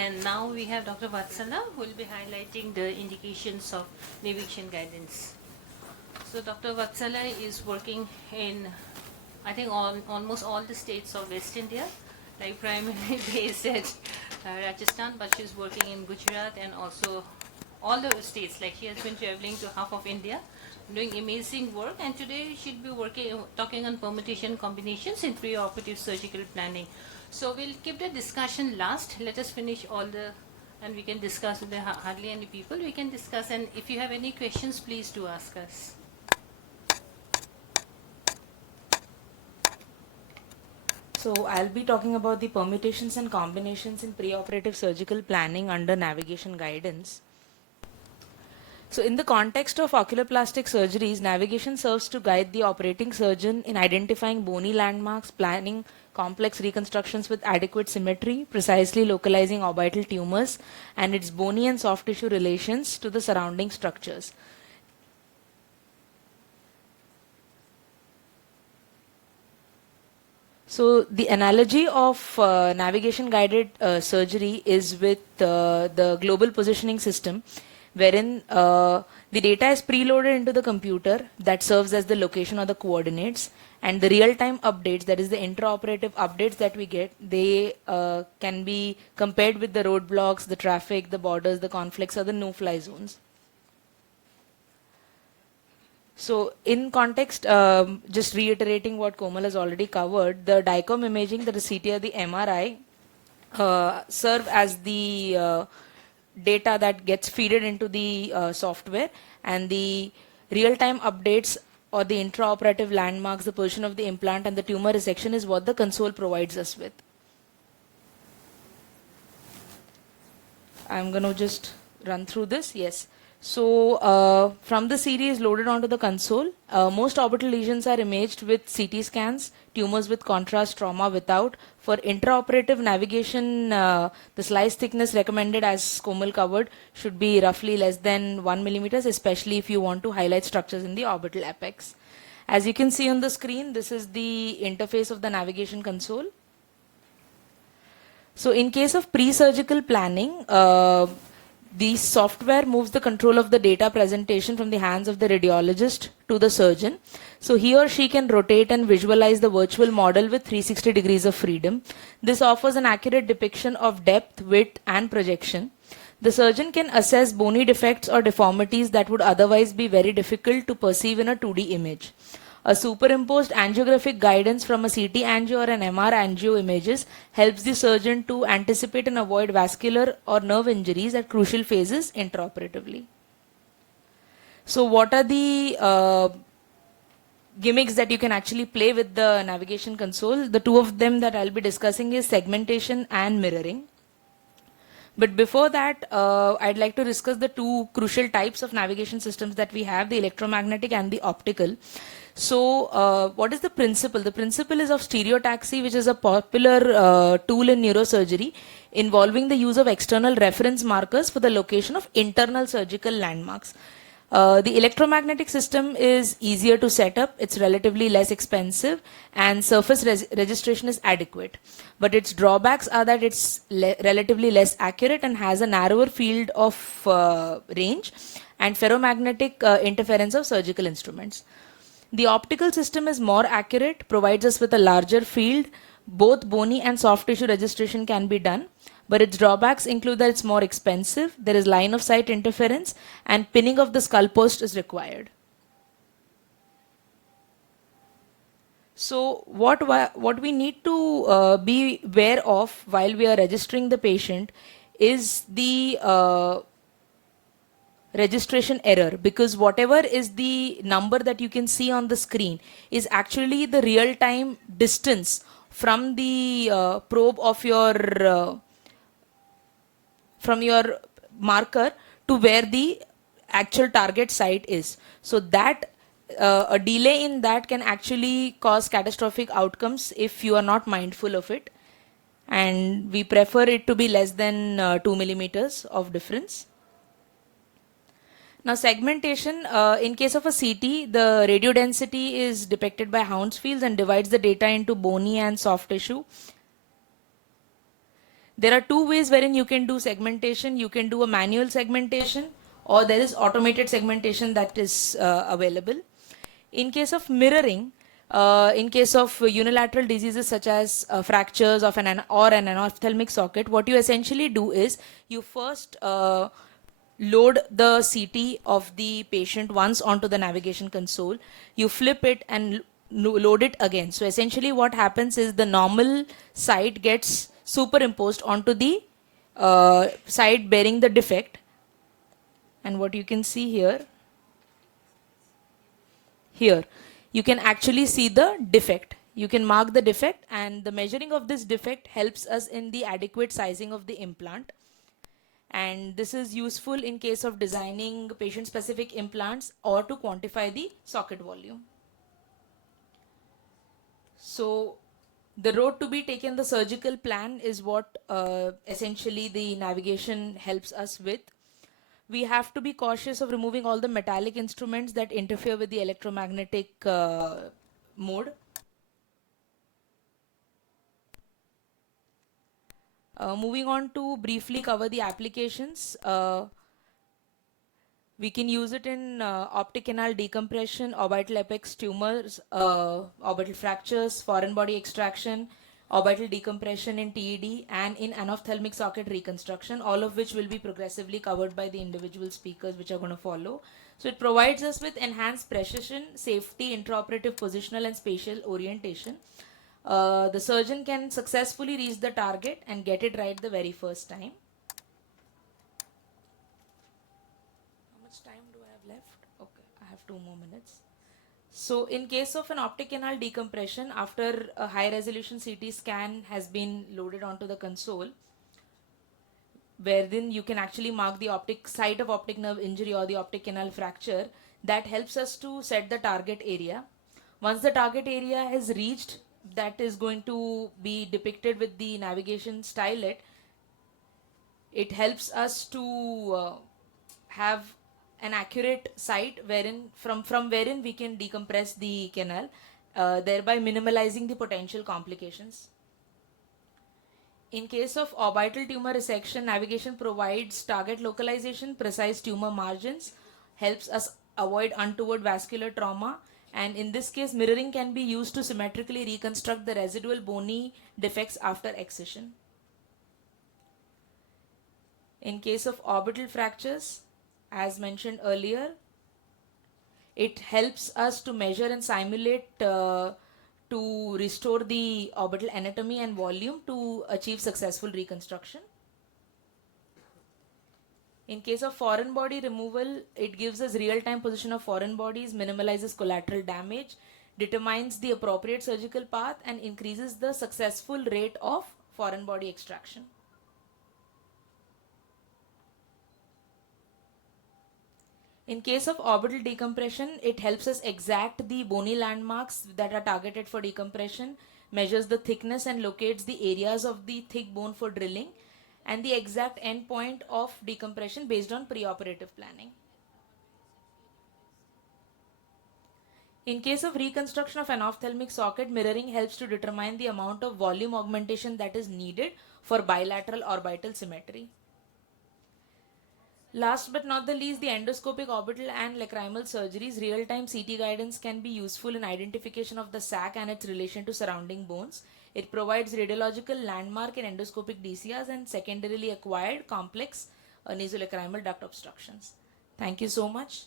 and now we have Dr. Vatsalya who will be highlighting the indications of navigation guidance. So Dr. Vatsalya is working in, I think, on almost all the states of West India, like primarily based at Rajasthan, but she's working in Gujarat and also all the states. Like she has been traveling to half of India, doing amazing work, and today she'll be talking on permutation combinations in preoperative surgical planning. So we'll keep the discussion last. Let us finish all the, and we can discuss with hardly any people. We can discuss, and if you have any questions, please do ask us. So I'll be talking about the permutations and combinations in preoperative surgical planning under navigation guidance. So in the context of oculoplastic surgeries, navigation serves to guide the operating surgeon in identifying bony landmarks, planning complex reconstructions with adequate symmetry, precisely localizing orbital tumors, and its bony and soft tissue relations to the surrounding structures. So the analogy of navigation guided surgery is with the global positioning system, wherein the data is preloaded into the computer that serves as the location or the coordinates, and the real-time updates, that is the intraoperative updates that we get, they can be compared with the roadblocks, the traffic, the borders, the conflicts, or the no-fly zones. So in context, just reiterating what Komal has already covered, the DICOM imaging, the CT or the MRI, serve as the data that gets fed into the software, and the real-time updates or the intraoperative landmarks, the position of the implant and the tumor resection is what the console provides us with. I'm going to just run through this. Yes. So from the series loaded onto the console, most orbital lesions are imaged with CT scans, tumors with contrast, trauma without. For intraoperative navigation, the slice thickness recommended, as Komal covered, should be roughly less than 1 millimeters, especially if you want to highlight structures in the orbital apex. As you can see on the screen, this is the interface of the navigation console. So in case of pre-surgical planning, the software moves the control of the data presentation from the hands of the radiologist to the surgeon. So he or she can rotate and visualize the virtual model with 360 degrees of freedom. This offers an accurate depiction of depth, width, and projection. The surgeon can assess bony defects or deformities that would otherwise be very difficult to perceive in a 2D image. A superimposed angiographic guidance from a CT angio or an MR angio images helps the surgeon to anticipate and avoid vascular or nerve injuries at crucial phases intraoperatively. So what are the gimmicks that you can actually play with the navigation console? The two of them that I'll be discussing is segmentation and mirroring. But before that, I'd like to discuss the two crucial types of navigation systems that we have, the electromagnetic and the optical. So what is the principle? The principle is of stereotaxy, which is a popular tool in neurosurgery involving the use of external reference markers for the location of internal surgical landmarks. The electromagnetic system is easier to set up, it's relatively less expensive, and surface registration is adequate. But its drawbacks are that it's relatively less accurate and has a narrower field of range and ferromagnetic interference of surgical instruments. The optical system is more accurate, provides us with a larger field. Both bony and soft tissue registration can be done, but its drawbacks include that it's more expensive, there is line of sight interference, and pinning of the skull post is required. So what we need to be aware of while we are registering the patient is the registration error, because whatever is the number that you can see on the screen is actually the real-time distance from the probe of your from your marker to where the actual target site is. So that a delay in that can actually cause catastrophic outcomes if you are not mindful of it, and we prefer it to be less than 2 millimeters of difference. Now segmentation, in case of a CT, the radio density is depicted by Hounsfield's and divides the data into bony and soft tissue. There are two ways wherein you can do segmentation. You can do a manual segmentation, or there is automated segmentation that is available. In case of mirroring, in case of unilateral diseases such as fractures of an ophthalmic socket, what you essentially do is you first load the CT of the patient once onto the navigation console. You flip it and load it again. So essentially what happens is the normal side gets superimposed onto the side bearing the defect. And what you can see here, you can actually see the defect. You can mark the defect, and the measuring of this defect helps us in the adequate sizing of the implant. And this is useful in case of designing patient specific implants or to quantify the socket volume. So the road to be taken, the surgical plan, is what essentially the navigation helps us with. We have to be cautious of removing all the metallic instruments that interfere with the electromagnetic mode. Moving on to briefly cover the applications. We can use it in optic canal decompression, orbital apex tumors, orbital fractures, foreign body extraction, orbital decompression in TED, and in anophthalmic socket reconstruction, all of which will be progressively covered by the individual speakers which are going to follow. So it provides us with enhanced precision, safety, intraoperative positional and spatial orientation. The surgeon can successfully reach the target and get it right the very first time. How much time do I have left? Okay, I have 2 more minutes. So in case of an optic canal decompression, after a high resolution CT scan has been loaded onto the console, wherein you can actually mark the optic site of optic nerve injury or the optic canal fracture, that helps us to set the target area. Once the target area is reached, that is going to be depicted with the navigation stylet. It helps us to have an accurate site wherein from wherein we can decompress the canal, thereby minimalizing the potential complications. In case of orbital tumor resection, navigation provides target localization, precise tumor margins, helps us avoid untoward vascular trauma, and in this case mirroring can be used to symmetrically reconstruct the residual bony defects after excision. In case of orbital fractures, as mentioned earlier, it helps us to measure and simulate to restore the orbital anatomy and volume to achieve successful reconstruction. In case of foreign body removal, it gives us real-time position of foreign bodies, minimalizes collateral damage, determines the appropriate surgical path, and increases the successful rate of foreign body extraction. In case of orbital decompression, it helps us exact the bony landmarks that are targeted for decompression, measures the thickness and locates the areas of the thick bone for drilling, and the exact endpoint of decompression based on preoperative planning. In case of reconstruction of an ophthalmic socket, mirroring helps to determine the amount of volume augmentation that is needed for bilateral orbital symmetry. Last but not the least, the endoscopic orbital and lacrimal surgeries. Real-time CT guidance can be useful in identification of the sac and its relation to surrounding bones. It provides radiological landmark in endoscopic DCRs and secondarily acquired complex nasolacrimal duct obstructions. Thank you so much.